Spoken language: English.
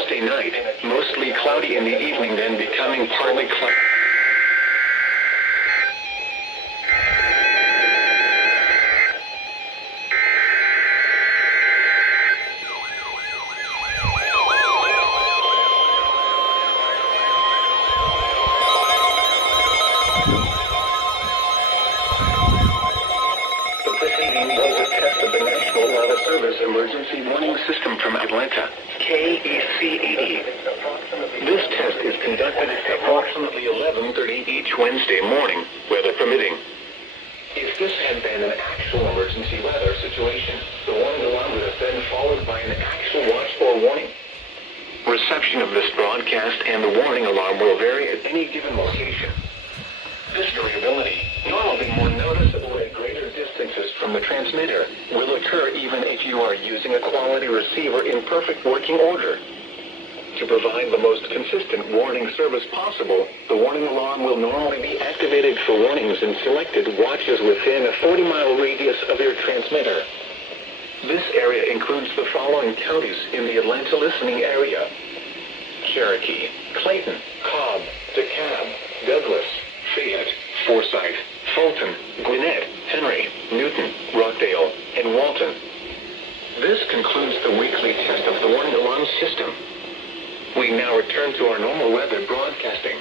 Thursday night, mostly cloudy in the evening, then becoming partly cloudy. The preceding was a test of the National Weather Service Emergency Warning System from Atlanta, KECE. This test is conducted at approximately 11:30 each Wednesday morning, weather permitting. If this had been an actual emergency weather situation, the warning alarm would have been followed by an actual watch or warning. Reception of this broadcast and the warning alarm will vary at any given location. This variability, normally more noticeable at greater distances from the transmitter, will occur even if you are using a quality receiver in perfect working order. To provide the most consistent warning service possible, the warning alarm will normally be activated for warnings in selected watches within a 40-mile radius of your transmitter. This area includes the following counties in the Atlanta listening area: Cherokee, Clayton, Cobb, DeKalb, Douglas, Fayette, Forsyth, Fulton, Gwinnett, Henry, Newton, Rockdale, and Walton. This concludes the weekly test of the warning alarm system. We now return to our normal weather broadcasting.